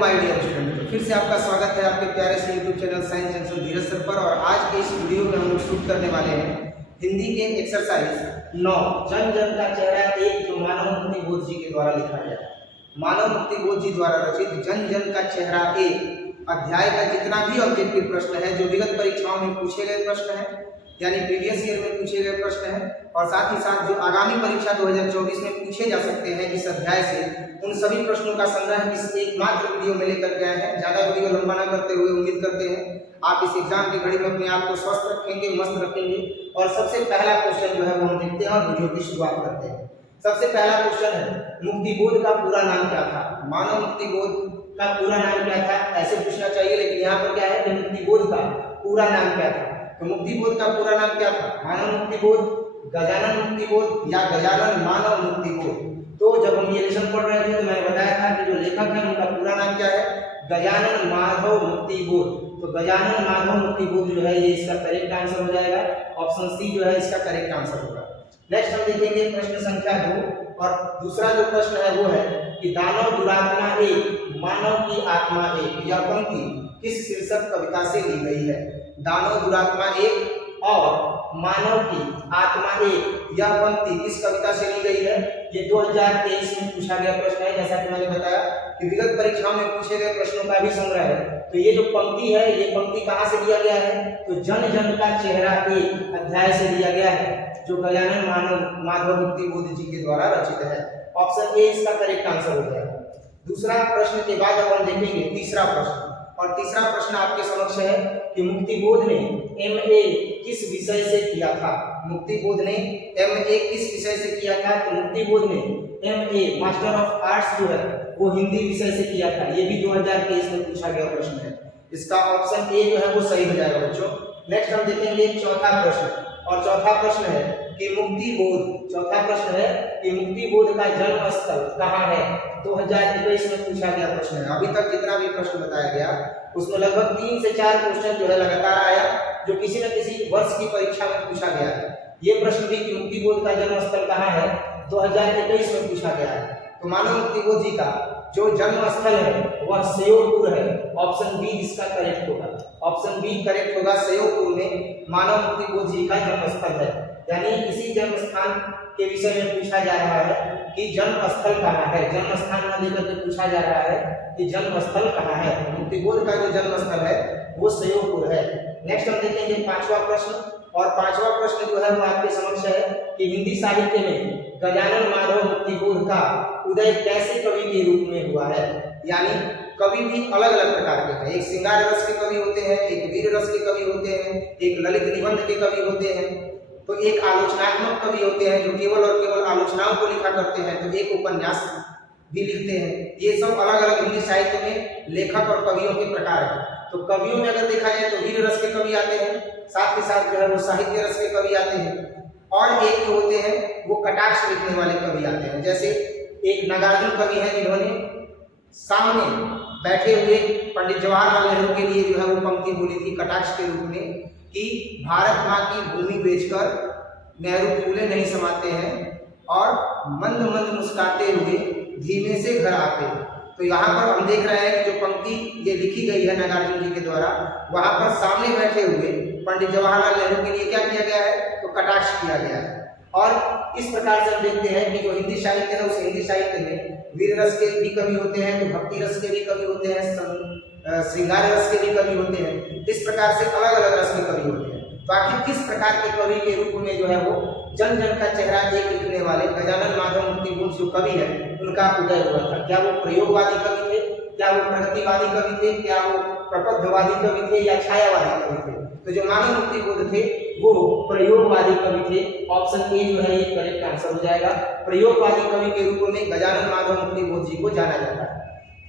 My dear student, तो फिर से आपका स्वागत है आपके प्यारे से यूट्यूब चैनल साइंस जंक्शन धीरज सर पर। और आज के इस वीडियो में हम लोग शूट करने वाले हैं हिंदी के एक्सरसाइज 9 जन जन का चेहरा एक, जो मानव मुक्ति बोध जी के द्वारा लिखा गया है। मानव मुक्ति बोध जी द्वारा रचित जन जन का चेहरा एक अध्याय का जितना भी ऑब्जेक्टिव प्रश्न है, जो विगत परीक्षाओं में पूछे गए प्रश्न है, यानी प्रीवियस ईयर में पूछे गए प्रश्न हैं, और साथ ही साथ जो आगामी परीक्षा 2024 में पूछे जा सकते हैं इस अध्याय से, उन सभी प्रश्नों का संग्रह इस एकमात्र वीडियो में लेकर के आए हैं। ज्यादा वीडियो लंबा ना करते हुए उम्मीद करते हैं आप इस एग्जाम की घड़ी में अपने आप को स्वस्थ रखेंगे, मस्त रखेंगे। और सबसे पहला क्वेश्चन जो है वो हम देखते हैं और वीडियो की शुरुआत करते हैं। सबसे पहला क्वेश्चन है, मुक्ति बोध का पूरा नाम क्या था? मानव मुक्ति बोध का पूरा नाम क्या था, ऐसे पूछना चाहिए, लेकिन यहाँ पर क्या है कि मुक्ति बोध का पूरा नाम क्या था? तो मुक्ति बोध का पूरा नाम क्या था? मानव मुक्ति बोध, गजानन मुक्ति बोध या गजानन मानव मुक्ति बोध। तो जब हम ये लेसन पढ़ रहे थे तो मैंने बताया था कि जो लेखक है उनका पूरा नाम क्या है? गजानन माधव मुक्ति बोध। तो गजानन माधव मुक्ति बोध जो है ये इसका करेक्ट आंसर हो जाएगा। ऑप्शन सी जो है इसका करेक्ट आंसर होगा। नेक्स्ट हम देखेंगे प्रश्न संख्या 2, और दूसरा जो प्रश्न है वो है कि दानव दुरात्मा एक, मानव की आत्मा एक, यह पंक्ति किस शीर्षक कविता से ली गई है? दानव दुरात्मा एक और मानव की आत्मा एक, यह पंक्ति किस कविता से ली गई है? ये 2023 में पूछा गया प्रश्न है। जैसा कि मैंने बताया कि विगत परीक्षाओं में पूछे गए प्रश्नों का भी संग्रह है। तो ये जो पंक्ति है, ये पंक्ति कहाँ से लिया गया है? तो जन जन का चेहरा एक अध्याय से लिया गया है, जो गजानन माधव मुक्ति बोध जी के द्वारा रचित है। ऑप्शन ए इसका करेक्ट आंसर हो जाएगा। दूसरा प्रश्न के बाद अब हम देखेंगे तीसरा प्रश्न, और तीसरा प्रश्न आपके समक्ष है कि मुक्ति बोध ने एमए किस विषय से किया था? मुक्ति बोध ने एमए किस विषय से किया था? तो मुक्ति बोध ने एमए मास्टर ऑफ आर्ट्स जो है वो हिंदी विषय से किया था। ये भी 2023 में पूछा गया प्रश्न है। इसका ऑप्शन ए जो है वो सही हो जाएगा बच्चों। नेक्स्ट हम देखेंगे चौथा प्रश्न, और चौथा प्रश्न है कि मुक्ति बोध, चौथा प्रश्न है कि मुक्ति बोध का जन्म स्थल कहाँ है? 2021 में पूछा गया प्रश्न है। अभी तक जितना भी प्रश्न बताया गया उसमें लगभग 3 से 4 क्वेश्चन जो है लगातार आया, जो किसी न किसी वर्ष की परीक्षा में पूछा गया है। ये प्रश्न भी कि मुक्ति बोध का जन्म स्थल कहाँ है, 2021 में पूछा गया है। तो मानव मुक्ति बोध जी का जो जन्म स्थल है वह सेयोपुर है। ऑप्शन बी इसका करेक्ट होगा। ऑप्शन बी करेक्ट होगा। सेयोपुर में मानव मुक्ति बोध जी का जन्म स्थल है। यानी इसी जन्म स्थान के विषय में पूछा जा रहा है कि जन्म स्थल कहाँ है। जन्म स्थान न लेकर के पूछा जा रहा है कि जन्म स्थल कहाँ है। मुक्ति बोध का जो जन्म स्थल है वो सेयोपुर है। नेक्स्ट हम देखेंगे पांचवा प्रश्न, और पांचवा प्रश्न जो है वो आपके समक्ष है कि हिंदी साहित्य में गजानन माधव मुक्ति बोध का उदय कैसे कवि के रूप में हुआ है? यानी कवि भी अलग अलग प्रकार के हैं। एक श्रृंगार रस के कवि होते हैं, एक वीर रस के कवि होते हैं, एक ललित निबंध के कवि होते हैं, तो एक आलोचनात्मक कवि होते हैं जो केवल और केवल आलोचनाओं को लिखा करते हैं, तो एक उपन्यास भी लिखते हैं। ये सब अलग अलग हिंदी साहित्य में लेखक और कवियों के प्रकार हैं। तो कवियों में अगर देखा जाए तो वीर रस के कवि आते हैं, साथ ही साथ जो है वो साहित्य रस के कवि आते हैं, और एक जो होते हैं वो कटाक्ष लिखने वाले कवि आते हैं। जैसे एक नागार्जुन कवि है जिन्होंने सामने बैठे हुए पंडित जवाहरलाल नेहरू के लिए जो है वो पंक्ति बोली थी कटाक्ष के रूप में कि भारत माँ की भूमि बेचकर नेहरू फूले नहीं समाते हैं और मंद मंद मुस्कुराते हुए धीमे से घर आते हैं। तो यहाँ पर हम देख रहे हैं कि जो पंक्ति ये लिखी गई है नागार्जुन जी के द्वारा, वहाँ पर सामने बैठे हुए पंडित जवाहरलाल नेहरू के लिए क्या किया गया है? तो कटाक्ष किया गया है। और इस प्रकार से हम देखते हैं कि जो हिंदी साहित्य है उस हिंदी साहित्य में वीर रस के भी कवि होते हैं, तो भक्ति रस के भी कवि होते हैं, श्रृंगार रस के भी कवि होते हैं। इस प्रकार से अलग अलग रस के कवि होते हैं। तो आखिर किस प्रकार के कवि के रूप में जो है वो जन जन का चेहरा एक लिखने वाले गजानन माधव मुक्ति बोध जो कवि है उनका उदय हुआ था? क्या वो प्रयोगवादी कवि थे, क्या वो प्रगतिवादी कवि थे, क्या वो प्रबद्धवादी कवि थे, या छायावादी कवि थे? तो जो मानव मुक्ति बोध थे वो प्रयोगवादी कवि थे। ऑप्शन ए जो है ये करेक्ट आंसर हो जाएगा। प्रयोगवादी कवि के रूप में गजानन माधव मुक्ति बोध जी को जाना जाता है।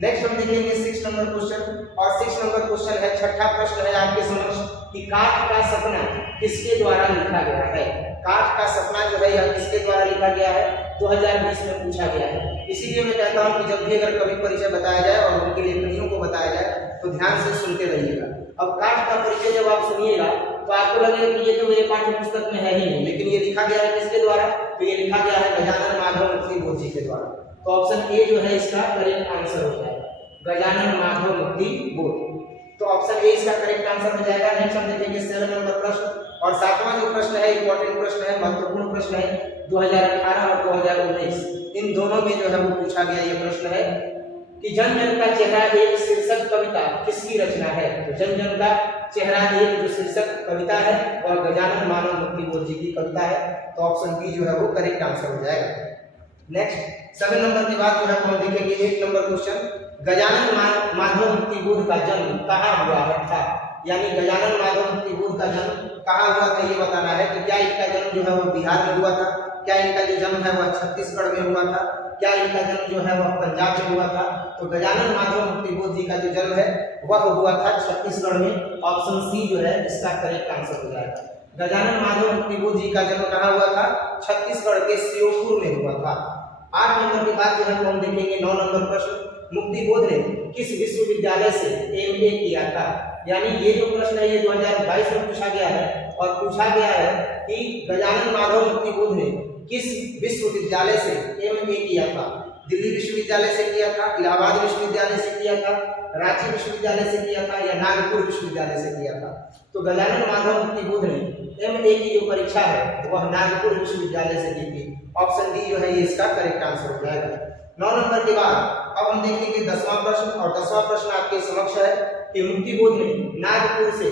नेक्स्ट हम देखेंगे 6 नंबर क्वेश्चन, और 6 नंबर क्वेश्चन है, छठा प्रश्न है आपके समक्ष कि काठ का सपना किसके द्वारा लिखा गया है? काठ का सपना जो है यह किसके द्वारा लिखा गया है? 2020 में पूछा गया है। इसीलिए मैं कहता हूँ कि जब भी अगर कवि परिचय बताया जाए और उनकी लेखनियों को बताया जाए तो ध्यान से सुनते रहिएगा। अब काठ का परिचय जब आप सुनिएगा तो आपको लगेगा कि ये तो मेरे पाठ्य पुस्तक में है ही नहीं, लेकिन ये लिखा गया है किसके द्वारा? तो ये लिखा गया है गजानन माधव मुक्ति बोध जी के द्वारा। तो ऑप्शन ए जो है इसका करेक्ट आंसर हो जाएगा। गजानन मुक्ति बोध। तो ऑप्शन ए इसका करेक्ट आंसर हो जाएगा। नेक्स्ट हम देखेंगे 7 नंबर प्रश्न, और 7वां जो प्रश्न है इंपॉर्टेंट प्रश्न है, महत्वपूर्ण प्रश्न है। 2018 और 2019 इन दोनों में जो है वो पूछा गया ये प्रश्न है कि जन जन का चेहरा एक शीर्षक कविता किसकी रचना है। तो जन जन का चेहरा एक जो शीर्षक कविता है वह गजानन माधव मुक्ति बोध जी की कविता है। तो ऑप्शन बी जो है वो करेक्ट आंसर हो जाएगा। नेक्स्ट 7 नंबर के बाद जो है हम देखेंगे 8 नंबर क्वेश्चन, गजानन माधव मुक्ति बोध का जन्म कहाँ हुआ है था। यानी गजानन माधव मुक्ति बोध का जन्म कहाँ हुआ था ये बताना है कि क्या इनका जन्म जो है वो बिहार में हुआ था, क्या इनका जो जन्म है वह छत्तीसगढ़ में हुआ था, क्या इनका जन्म जो है वह पंजाब में हुआ था। तो गजानन माधव मुक्ति बोध जी का जो जन्म है वह हुआ था छत्तीसगढ़ में। ऑप्शन सी जो है इसका करेक्ट आंसर हो जाएगा। गजानन माधव मुक्ति बोध जी का जन्म कहाँ हुआ था, छत्तीसगढ़ के श्योपुर में हुआ था। 8 नंबर के बाद जो है हम देखेंगे 9 नंबर प्रश्न, मुक्ति बोध ने किस विश्वविद्यालय से एमए किया था। यानी ये जो प्रश्न है ये 2022 में पूछा गया है, और पूछा गया है कि गजानन माधव मुक्ति बोध ने किस विश्वविद्यालय से एमए किया था। दिल्ली विश्वविद्यालय से किया था, इलाहाबाद विश्वविद्यालय से किया था, रांची विश्वविद्यालय से किया था, या नागपुर विश्वविद्यालय से किया था। तो गजानन माधव मुक्ति बोध ने एमए की जो परीक्षा है वह नागपुर विश्वविद्यालय से की थी। ऑप्शन डी जो है ये इसका करेक्ट आंसर हो जाएगा। 9 नंबर के बाद अब हम देखेंगे 10वां प्रश्न, और 10वां प्रश्न आपके समक्ष है कि मुक्ति बोध ने नागपुर से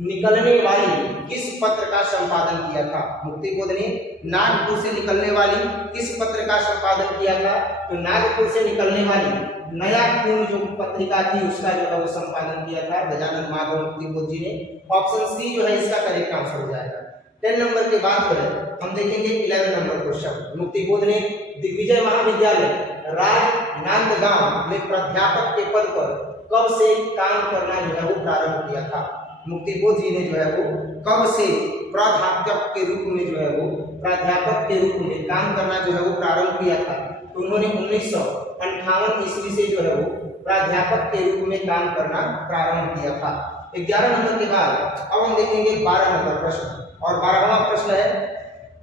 निकलने वाली किस पत्र का संपादन किया था। मुक्ति बोध ने नागपुर से निकलने वाली किस पत्र का संपादन किया था। तो नागपुर से निकलने वाली नया खून जो पत्रिका थी उसका जो है वो संपादन किया था गजानन माधव मुक्ति बोध जी ने। ऑप्शन सी जो है इसका करेक्ट आंसर हो जाएगा। 10 नंबर के बाद जो है हम देखेंगे 11 नंबर क्वेश्चन, मुक्ति बोध ने दिग्विजय महाविद्यालय राजनांदगांव में प्राध्यापक के पद पर कब से काम करना जो है वो प्रारंभ किया था। मुक्ति बोध जी ने जो है वो कब से प्राध्यापक के रूप में जो है वो प्राध्यापक के रूप में काम करना जो है वो प्रारंभ किया था। तो उन्होंने 1958 ईस्वी से जो है वो प्राध्यापक के रूप में काम करना प्रारंभ किया था। 11 नंबर के बाद अब हम देखेंगे 12 नंबर प्रश्न, और 12वां प्रश्न है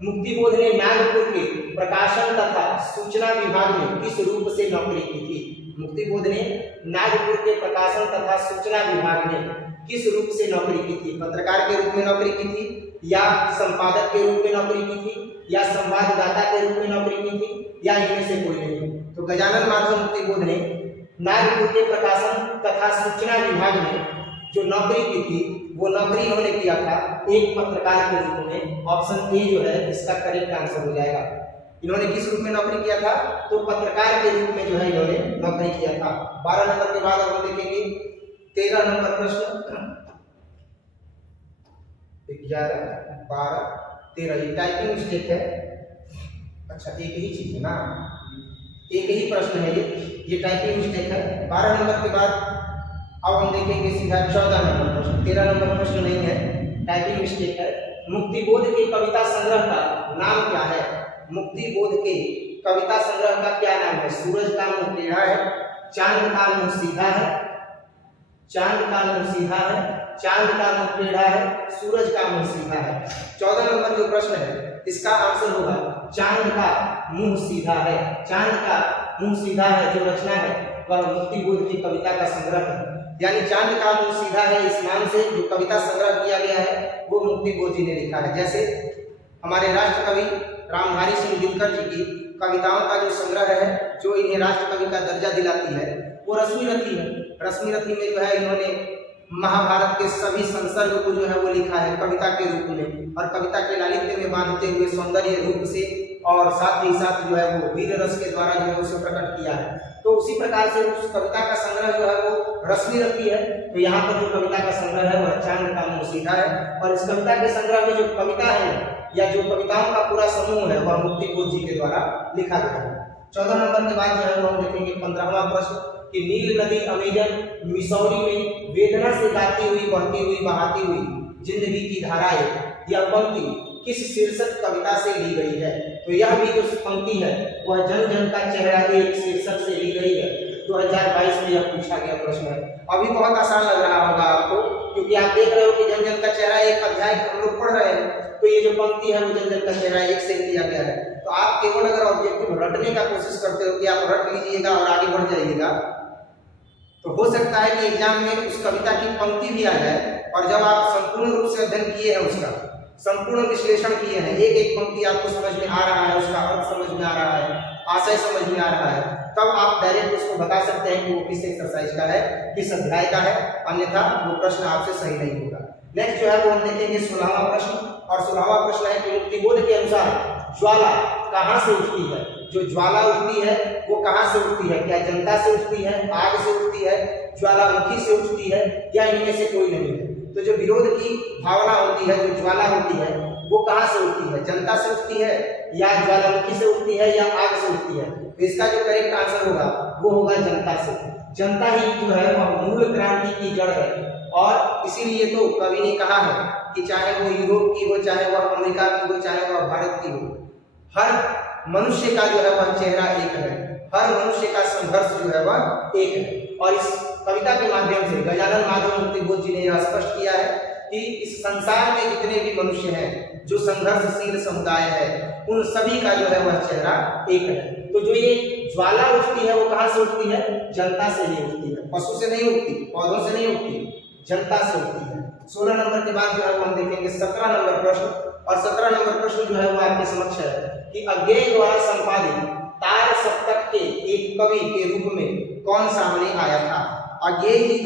मुक्ति बोध ने नागपुर के प्रकाशन तथा सूचना विभाग में किस रूप से नौकरी की थी। मुक्ति बोध ने नागपुर के प्रकाशन तथा सूचना विभाग में किस रूप से नौकरी की थी। पत्रकार के रूप में नौकरी की थी, या संपादक के रूप में नौकरी की थी, या संवाददाता के रूप में नौकरी की थी, या इनमें से कोई नहीं। तो गजानन माधव मुक्ति बोध ने नागपुर के प्रकाशन तथा सूचना विभाग में जो नौकरी की थी वो नौकरी इन्होंने किया था एक पत्रकार के रूप में। ऑप्शन ए जो है इसका करेक्ट आंसर हो जाएगा। इन्होंने किस रूप में नौकरी किया था, तो पत्रकार के रूप में जो है इन्होंने नौकरी किया था। 12 नंबर के बाद हम देखेंगे 13 नंबर प्रश्न, 11, 12, 13 ये टाइपिंग मिस्टेक है। अच्छा एक ही चीज है ना, एक ही प्रश्न है ये टाइपिंग मिस्टेक है। 12 नंबर के बाद अब हम देखेंगे सीधा 14 नंबर प्रश्न। 13 नंबर प्रश्न नहीं है, टाइपिंग मिस्टेक है। मुक्ति बोध के कविता संग्रह का नाम क्या है। मुक्ति बोध के कविता संग्रह का क्या नाम है। सूरज का मुंह टेढ़ा है, चांद का मुंह सीधा है, चांद का मुंह सीधा है, चांद का मुंह टेढ़ा है, सूरज का मुंह सीधा है। 14 नंबर जो प्रश्न है इसका आंसर होगा चांद का मुंह सीधा है। चांद का मुंह सीधा है जो रचना है वह मुक्ति बोध की कविता का संग्रह है। यानी चांद का मुंह सीधा है इस नाम से जो कविता संग्रह किया गया है वो मुक्ति बोध जी ने लिखा है। जैसे हमारे राष्ट्र कवि रामधारी सिंह दिनकर जी की कविताओं का जो संग्रह है जो इन्हें राष्ट्र कवि का दर्जा दिलाती है वो रश्मि रथी है। रश्मि रथी में जो है इन्होंने महाभारत के सभी संसर्ग को जो है वो लिखा है कविता के रूप में, और कविता के लालित्य में बांधते हुए सौंदर्य रूप से और साथ ही साथ जो है वो वीर रस के द्वारा जो है उसे प्रकट किया है। तो उसी प्रकार से उस कविता का संग्रह जो है वो रश्मि रथी है। तो यहाँ पर जो कविता का संग्रह है वह चांद का मुंह सीधा है, और इस कविता के संग्रह में जो कविता है या जो कविताओं का पूरा समूह है वह मुक्ति बोध जी के द्वारा लिखा गया है। 14 नंबर के बाद जो है हम देखेंगे 15वां प्रश्न कि नील नदी अमेजन मिसौरी में वेदना से गाती हुई बहती हुई बहाती हुई जिंदगी की धाराएं, यह पंक्ति किस शीर्षक कविता से ली गई है। तो यह भी जो पंक्ति है वह जन जन का चेहरा एक शीर्षक से ली गई है। 2022 में यह पूछा गया प्रश्न है। अभी बहुत आसान लग रहा होगा आपको, क्योंकि आप देख रहे हो कि जन जन का चेहरा एक अध्याय हम लोग पढ़ रहे हैं, तो ये जो पंक्ति है वो जन जन का चेहरा एक से लिया गया है। तो आप केवल अगर ऑब्जेक्टिव रटने का कोशिश करते हो कि आप रट लीजिएगा और आगे बढ़ जाइएगा, तो हो सकता है कि एग्जाम में उस कविता की पंक्ति भी आ जाए, और जब आप संपूर्ण रूप से अध्ययन किए हैं, उसका संपूर्ण विश्लेषण किए हैं, एक एक पंक्ति आपको समझ में आ रहा है, उसका अर्थ समझ में आ रहा है, आशय समझ में आ रहा है, तब आप डायरेक्ट उसको बता सकते हैं कि वो किस एक्सरसाइज का है, किस अध्याय का है, अन्यथा वो प्रश्न आपसे सही नहीं होगा। नेक्स्ट जो है वो हम देखेंगे 16वां प्रश्न, और 16वां प्रश्न है कि मुक्तिबोध के अनुसार ज्वाला कहाँ से उठती है? जो ज्वाला उठती है वो कहाँ से उठती है? क्या जनता से उठती है, आग से उठती है, ज्वालामुखी से उठती है, या इनमें से कोई नहीं है? तो जो विरोध की भावना होती है, जो ज्वाला होती है, वो कहाँ से उठती है? जनता से उठती है, या ज्वालामुखी से उठती है, या आग से उठती है? तो इसका जो करेक्ट आंसर होगा वो होगा जनता से। जनता ही जो है वह मूल क्रांति की जड़ है, और इसीलिए तो कवि ने कहा है कि चाहे वो यूरोप की हो, चाहे वह अमेरिका की हो, चाहे वह भारत की हो, हर मनुष्य का जो है वह चेहरा एक है, हर मनुष्य का संघर्ष जो है वह एक है। और इस कविता के माध्यम से गजानन माधव मुक्तिबोध जी ने यह स्पष्ट किया है कि इस संसार में जितने भी मनुष्य हैं, जो संघर्षशील समुदाय है, उन सभी का जो है वह चेहरा एक है। तो जो ये ज्वाला उठती है वो कहाँ से उठती है? जनता से ही उठती है, पशु से नहीं उठती, पौधों से नहीं उठती, जनता से उठती है। 16 नंबर के बाद जो है वो हम देखेंगे 17 नंबर प्रश्न, और 17 नंबर प्रश्न जो है वो आपके समक्ष है कि अज्ञेय द्वारा संपादित तार सप्तक के एक कवि के रूप में कौन सामने आया था? अज्ञेय जी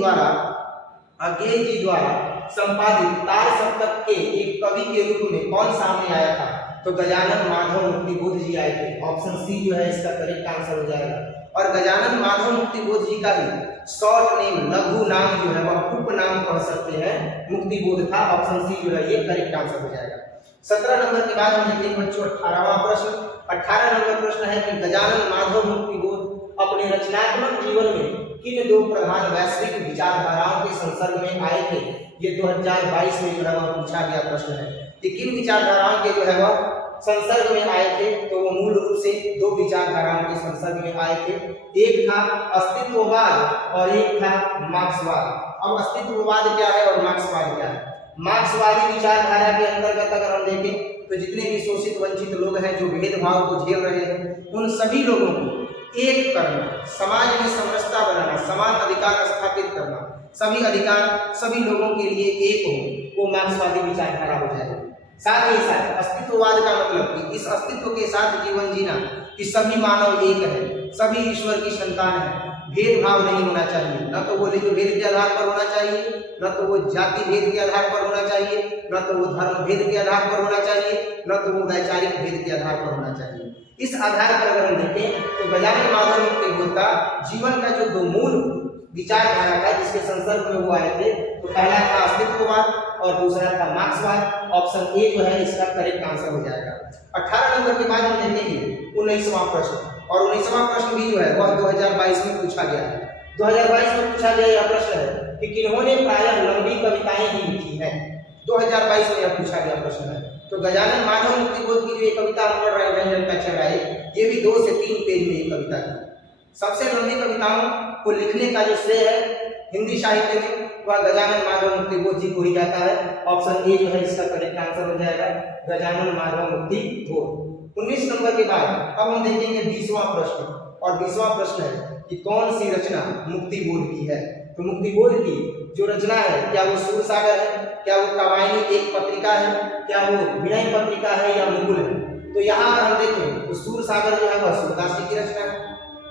द्वारा संपादित तार सप्तक के एक कवि के रूप में कौन सामने आया था? तो गजानन माधव मुक्तिबोध जी आए थे। ऑप्शन सी जो है इसका करेक्ट आंसर हो जाएगा। और गजानन माधव मुक्तिबोध जी का ही शॉर्ट नेम, लघु नाम जो है वह उपनाम कह सकते हैं, मुक्तिबोध था। ऑप्शन सी जो है ये करेक्ट आंसर हो जाएगा। 17 नंबर के बाद हम देखेंगे बच्चों 18वां प्रश्न। 18 नंबर प्रश्न है कि गजानन माधव मुक्तिबोध अपने रचनात्मक जीवन में किन दो प्रधान वैश्विक विचारधाराओं के संसर्ग में आए थे? ये 2022 में जो है वह पूछा गया प्रश्न है कि किन विचारधाराओं के जो है वह संसर्ग में आए थे? तो वो मूल रूप से दो विचारधाराओं के संसर्ग में आए थे। एक था अस्तित्ववाद और एक था मार्क्सवाद। अब अस्तित्ववाद क्या है और मार्क्सवाद क्या है? मार्क्सवादी विचारधारा के अंतर्गत अगर हम देखें तो जितने भी शोषित वंचित लोग हैं, जो भेदभाव को झेल रहे हैं, उन सभी लोगों को एक करना, समाज में समरसता बनाना, समान अधिकार स्थापित करना, सभी अधिकार सभी लोगों के लिए एक हो, वो मार्क्सवादी विचारधारा हो जाएगी। साथ ही साथ अस्तित्ववाद का मतलब कि इस अस्तित्व के साथ जीवन जीना, कि सभी मानव एक है, सभी ईश्वर की संतान है, भेदभाव नहीं होना चाहिए, न तो वो लिंग भेद के आधार पर होना चाहिए, न तो वो जाति भेद के आधार पर होना चाहिए, न तो वो धर्म भेद के आधार पर होना चाहिए, न तो वो वैचारिक भेद के आधार पर होना चाहिए। इस आधार पर अगर हम देखें तो गजानन माधव मुक्तिबोध का जीवन का जो दो मूल विचारधारा था जिसके संसर्ग में वो आए थे, तो पहला था अस्तित्ववाद और दूसरा था मार्क्सवाद। ऑप्शन ए जो है इसका करेक्ट आंसर हो जाएगा। 18 नंबर के बाद हम देखेंगे 19वां प्रश्न, और 19वां प्रश्न भी जो है वह 2022 में पूछा गया है। 2022 में पूछा गया यह प्रश्न है कि किन्होंने प्रायः लंबी कविताएं ही लिखी हैं? 2022 में यह पूछा गया प्रश्न है। तो गजानन माधव मुक्तिबोध की जो ये कविता हम पढ़ रहे हैं, जन जन का चेहरा एक, ये भी 2 से 3 पेज में ये कविता थी। सबसे लंबी कविताओं को लिखने का जो श्रेय है हिंदी साहित्य में, वह गजानन माधव मुक्तिबोध जी को ही जाता है। ऑप्शन ए जो है इसका करेक्ट आंसर हो जाएगा, गजानन माधव मुक्तिबोध। 19 नंबर के बाद अब हम देखेंगे 20वां प्रश्न, और 20वां प्रश्न है कि कौन सी रचना मुक्तिबोध की है? तो मुक्तिबोध की जो रचना है, क्या वो सूरसागर है, क्या वो कावायनी एक पत्रिका है, क्या वो विनय पत्रिका है, या मुकुल है? तो यहाँ अगर हम देखें तो सूरसागर जो है वह सूरदास जी की रचना है।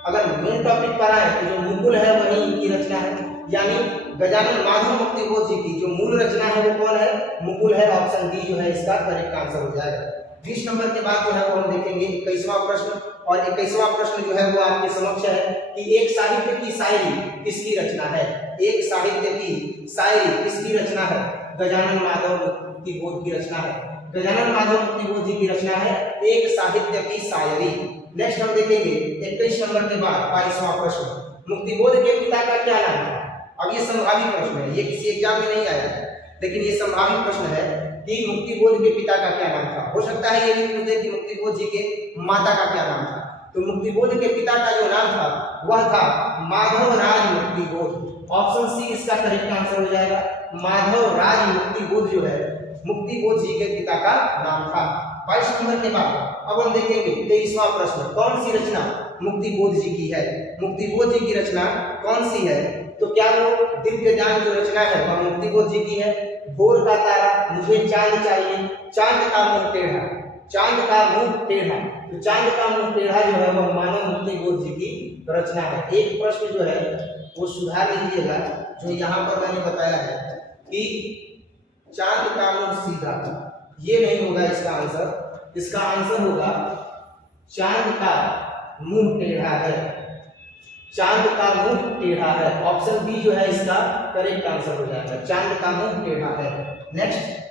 अगर मेन टॉपिक पर आए तो जो मुकुल है वही इनकी रचना है, यानी गजानन माधव मुक्तिबोध जी की जो मूल रचना है वो कौन है? मुकुल है। ऑप्शन डी जो है इसका करेक्ट आंसर हो जाएगा। 20 नंबर के बाद जो है वो हम देखेंगे 21वां प्रश्न, और 21वां प्रश्न जो है वो आपके समक्ष है कि एक साहित्य की शायरी किसकी रचना है? एक साहित्य की शायरी किसकी रचना है? गजानन माधव मुक्तिबोध की रचना है। गजानन माधव मुक्तिबोध जी की रचना है एक साहित्य की शायरी। नेक्स्ट हम देखेंगे 21 नंबर के बाद 22वां प्रश्न, मुक्तिबोध के पिता का क्या नाम था? अब ये संभावित प्रश्न है, ये किसी एग्जाम में नहीं आया है, लेकिन ये संभावित प्रश्न है कि मुक्तिबोध के पिता का क्या नाम था। हो सकता है ये भी पूछ दे कि मुक्तिबोध जी के माता का क्या नाम था। तो मुक्तिबोध के पिता का जो नाम था वह था माधव राज मुक्तिबोध। ऑप्शन सी इसका करेक्ट आंसर हो जाएगा। माधव राज मुक्तिबोध जो है मुक्तिबोध जी के पिता का नाम था। 22 नंबर के बाद अब हम देखेंगे 23वां प्रश्न, कौन सी रचना मुक्तिबोध जी की है? मुक्तिबोध जी की रचना कौन सी है? तो क्या वो दिव्यज्ञान जो रचना है वह मुक्तिबोध जी की है। भोर का तारा, मुझे चांद चाहिए, चांद का मुंह टेढ़ा, चांद का मुंह टेढ़ा, तो चांद का मुंह टेढ़ा जो है वह मानव मुक्तिबोध जी की रचना है। एक प्रश्न जो है वो सुधार लीजिएगा, जो यहाँ पर मैंने बताया है कि चांद का मुंह सीधा, ये नहीं होगा इसका आंसर। इसका आंसर होगा चांद का मुंह टेढ़ा है, चांद का मुंह टेढ़ा है। ऑप्शन बी जो है इसका करेक्ट आंसर हो जाएगा, चांद का मुंह टेढ़ा है। नेक्स्ट,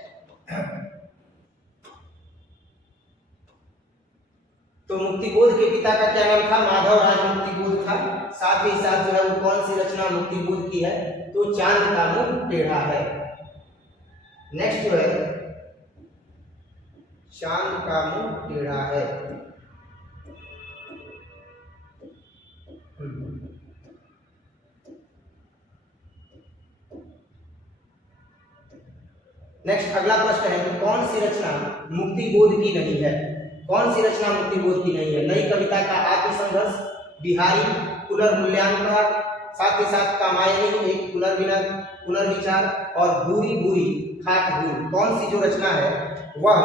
तो मुक्तिबोध के पिता का क्या नाम था? माधव राज मुक्तिबोध था। साथ ही साथ जो है वो कौन सी रचना मुक्तिबोध की है? तो चांद का मुंह टेढ़ा है। नेक्स्ट जो है चांद का मुंह टेढ़ा है। नेक्स्ट अगला प्रश्न है कि कौन सी रचना मुक्तिबोध की नहीं है? कौन सी रचना मुक्तिबोध की नहीं है? नई कविता का आत्मसंघर्ष, बिहारी, पुनर्मूल्यांकन, साथ ही साथ कामायनी, एक पुनर्विचार और भूरी भूरी खाक भूल। कौन सी जो रचना है वह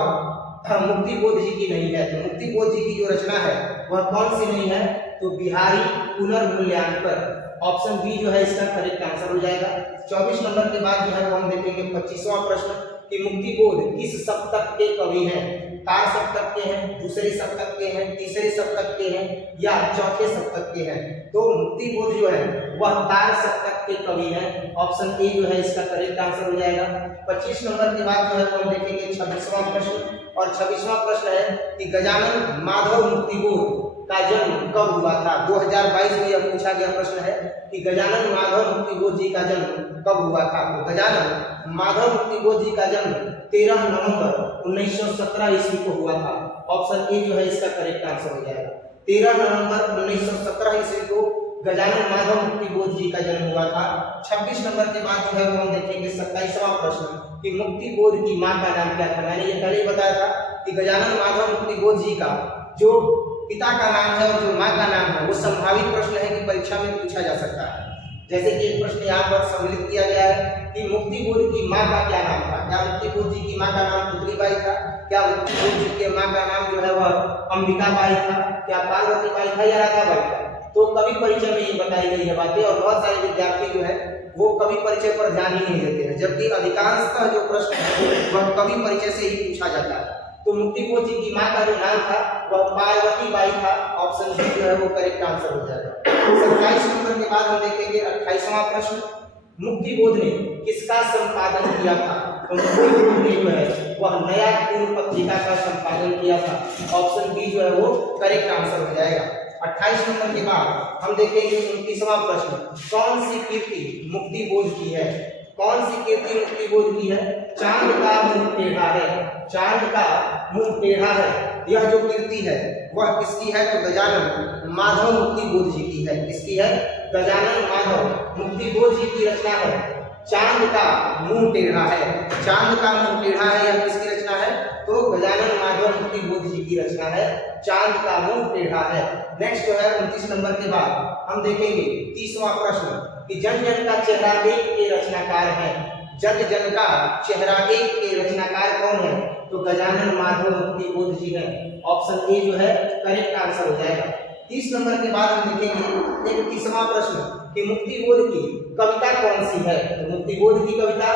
मुक्तिबोध जी की नहीं है? तो मुक्तिबोध जी की जो रचना है वह कौन सी नहीं है? तो बिहारी पुनर्मूल्यांकन। ऑप्शन बी जो है इसका करेक्ट आंसर हो जाएगा। 24 नंबर के बाद जो है वो हम देखेंगे 25वां प्रश्न कि मुक्तिबोध किस सप्तक के कवि हैं? तार सप्तक के हैं, दूसरे सप्तक के हैं, तीसरे सप्तक के हैं या चौथे सप्तक के हैं? तो मुक्तिबोध जो है वह तार सप्तक के कवि हैं। ऑप्शन ए जो है इसका करेक्ट आंसर हो जाएगा। 25 नंबर के बाद जो है हम देखेंगे 26वां प्रश्न, और 26वां प्रश्न है कि गजानन माधव मुक्तिबोध का जन्म कब हुआ था? 2022 में यह पूछा गया प्रश्न है कि गजानन माधव मुक्तिबोध जी का जन्म कब हुआ था? तो गजानन माधव मुक्तिबोध जी का जन्म 13 नवंबर 1917 ईस्वी को हुआ था। ऑप्शन ए जो है इसका करेक्ट आंसर हो जाएगा। 13 नवंबर 1917 ईस्वी को गजानन माधव मुक्तिबोध जी का जन्म हुआ था। 26 नंबर के बाद जो है वो हम देखेंगे 27वां प्रश्न कि मुक्तिबोध की मां का नाम क्या था? मैंने ये पहले ही बताया था कि गजानन माधव मुक्तिबोध जी का जो पिता का नाम है और जो मां का नाम है वो संभावित प्रश्न है कि परीक्षा में पूछा जा सकता है। जैसे कि एक प्रश्न यहाँ पर सम्मिलित किया गया है कि मुक्तिबोध की मां का क्या नाम था? क्या मुक्तिबोध जी की मां का नाम पुतलीबाई था? क्या मुक्तिबोध जी के मां का नाम जो है वह अंबिकाबाई था? क्या पार्वतीबाई था या राधाबाई था? तो कवि परिचय में ये बताई गई है बातें, और बहुत सारे विद्यार्थी जो है वो कवि परिचय पर ध्यान ही नहीं देते हैं, जबकि अधिकांशतः जो प्रश्न है वह कवि परिचय से ही पूछा जाता है। तो मुक्तिबोध जी की मां का जो नाम था वह पार्वतीबाई था। ऑप्शन बी जो है वो करेक्ट आंसर हो जाएगा। 27 नंबर के बाद हम देखेंगे 28वां प्रश्न, मुक्तिबोध ने किसका संपादन किया था? तो मुक्तिबोध ने जो है वह नया पूर्ण पत्रिका का संपादन किया था। ऑप्शन बी जो है वो करेक्ट आंसर हो जाएगा। 28 नंबर के बाद हम देखेंगे 29वां प्रश्न, कौन सी कीर्ति मुक्तिबोध की है? कौन सी कीर्ति मुक्तिबोध की है? चांद का मुंह टेढ़ा है, चांद का मुंह टेढ़ा है, यह जो कीर्ति है वह किसकी है? तो गजानन माधव मुक्तिबोध जी की है। किसकी है? गजानन माधव मुक्तिबोध जी की रचना है चांद का मुंह टेढ़ा है। चांद का मुंह टेढ़ा है, यह किसकी रचना है? तो गजानन माधव मुक्तिबोध जी की रचना है चांद का मुंह टेढ़ा है। नेक्स्ट जो है 29 नंबर के बाद हम देखेंगे 30वां प्रश्न कि जन जन का चेहरा एक के रचनाकार है। जन जन का चेहरा एक के रचनाकार कौन है? तो गजानन माधव मुक्तिबोध जी हैं। ऑप्शन ए जो है करेक्ट आंसर हो जाएगा। 30 नंबर के बाद हम देखेंगे 31वां प्रश्न कि मुक्तिबोध की कविता कौन सी है? तो मुक्तिबोध की कविता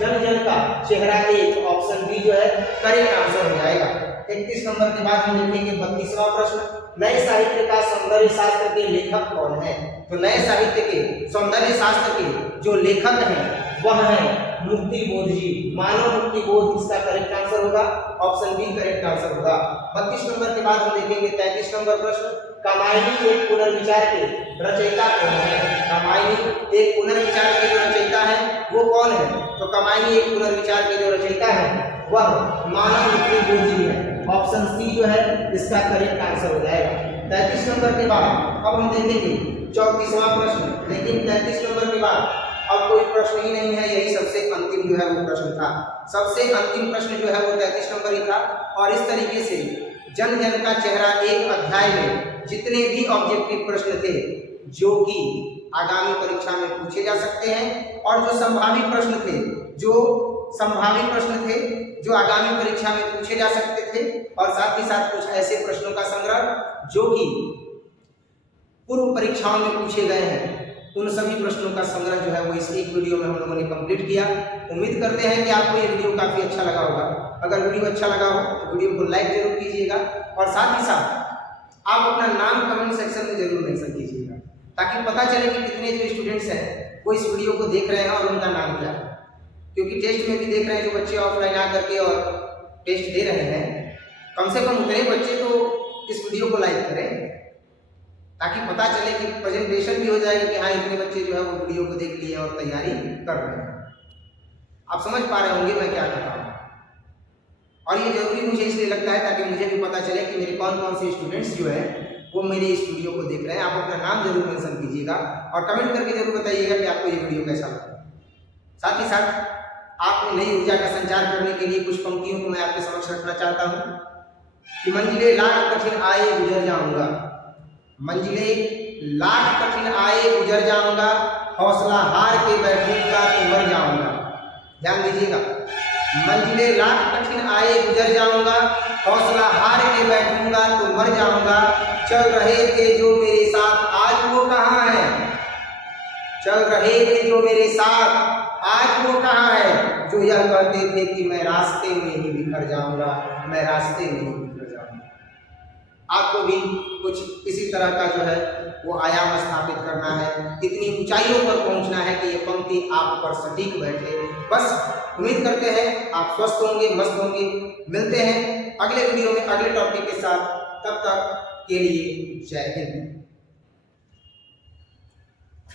जन जन का चेहरा एक। ऑप्शन बी जो है करेक्ट आंसर हो जाएगा। 31 नंबर के बाद हम देखेंगे 32वां प्रश्न, नए साहित्य का सौंदर्य शास्त्र के लेखक कौन है? तो नए साहित्य के सौंदर्य शास्त्र के जो लेखक हैं वह है मुक्तिबोध जी, मानव मुक्तिबोध इसका करेक्ट आंसर होगा। ऑप्शन बी करेक्ट आंसर होगा। 32 नंबर के बाद हम देखेंगे 33 नंबर प्रश्न, कामायनी एक पुनर्विचार के रचयिता कौन है? कामायनी एक पुनर्विचार के जो रचयिता है वो कौन है? तो कामायनी एक पुनर्विचार के जो रचयिता है वह मानव मुक्तिबोध जी है। ऑप्शन सी जो है इसका करेक्ट आंसर हो जाएगा। 33 नंबर के बाद अब हम देखेंगे 34वां प्रश्न, लेकिन 33 नंबर के बाद अब कोई प्रश्न ही नहीं है, यही सबसे अंतिम जो है वो प्रश्न था। सबसे अंतिम प्रश्न जो है वो 33 नंबर ही था। और इस तरीके से जन जन का चेहरा एक अध्याय में जितने भी ऑब्जेक्टिव प्रश्न थे जो कि आगामी परीक्षा में पूछे जा सकते हैं और जो संभावित प्रश्न थे जो आगामी परीक्षा में पूछे जा सकते थे, और साथ ही साथ कुछ ऐसे प्रश्नों का संग्रह जो कि पूर्व परीक्षाओं में पूछे गए हैं, उन सभी प्रश्नों का संग्रह जो है वो इस एक वीडियो में हम लोगों ने कंप्लीट किया। उम्मीद करते हैं कि आपको ये वीडियो काफ़ी अच्छा लगा होगा। अगर वीडियो अच्छा लगा हो तो वीडियो को लाइक जरूर कीजिएगा और साथ ही साथ आप अपना नाम कमेंट सेक्शन में जरूर मेंशन कीजिएगा, ताकि पता चले कि कितने जो स्टूडेंट्स हैं वो इस वीडियो को देख रहे हैं और उनका नाम क्या है। क्योंकि टेस्ट में भी देख रहे हैं जो बच्चे ऑफलाइन आकर के और टेस्ट दे रहे हैं, कम से कम उतने बच्चे तो इस वीडियो को लाइक करें, ताकि पता चले कि प्रेजेंटेशन भी हो जाएगा कि हाँ इतने बच्चे जो है वो वीडियो को देख लिए और तैयारी कर रहे हैं। आप समझ पा रहे होंगे मैं क्या कर रहा हूँ, और ये जरूरी मुझे इसलिए लगता है ताकि मुझे भी पता चले कि मेरे कौन कौन से स्टूडेंट्स जो है वो मेरे इस वीडियो को देख रहे हैं। आप अपना नाम जरूर मेंशन कीजिएगा और कमेंट करके जरूर बताइएगा कि आपको ये वीडियो कैसा लगा। साथ ही साथ आप नई ऊर्जा का संचार करने के लिए कुछ पंक्तियों को मैं आपके समक्ष रखना चाहता हूँ कि मंजिले लाख कठिन आए गुजर जाऊंगा, मंजिले लाख कठिन आए गुजर जाऊंगा, हौसला हार के बैठूंगा तो मर जाऊंगा। ध्यान दीजिएगा, मंजिले लाख कठिन आए गुजर जाऊंगा, हौसला हार के बैठूंगा तो मर जाऊंगा। चल रहे थे जो मेरे साथ आज वो कहाँ है, चल रहे थे जो मेरे साथ आज वो कहाँ है, जो यह कहते थे कि मैं रास्ते में ही बिखर जाऊंगा, मैं रास्ते में ही बिखर जाऊंगा। आपको भी कुछ इसी तरह का जो है वो आयाम स्थापित करना है, इतनी ऊंचाइयों पर पहुंचना है कि ये पंक्ति आप पर सटीक बैठे। बस उम्मीद करते हैं आप स्वस्थ होंगे, मस्त होंगे। मिलते हैं अगले वीडियो में अगले टॉपिक के साथ, तब तक के लिए जय हिंद।